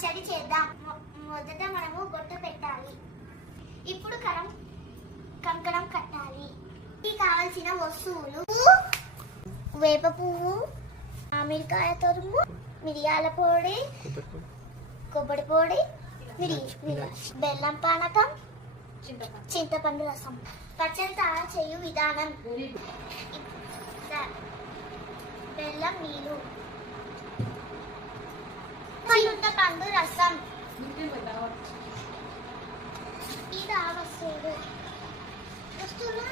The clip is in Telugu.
పచ్చడి చేద్దాం. మొదట మనము గొట్ట పెట్టాలి. ఇప్పుడు కంకణం కట్టాలి. కావలసిన వస్తువులు: వేప పువ్వు, మామిడికాయ తురుము, మిరియాల పొడి, కొబ్బరి పొడి, బెల్లం పానకం, చింతపండు రసం. పచ్చడి తయారు చేయు విధానం: బెల్లం నీళ్ళు, చింతపండు రసం, ఇది ఆ వస్తువులు. వస్తువులు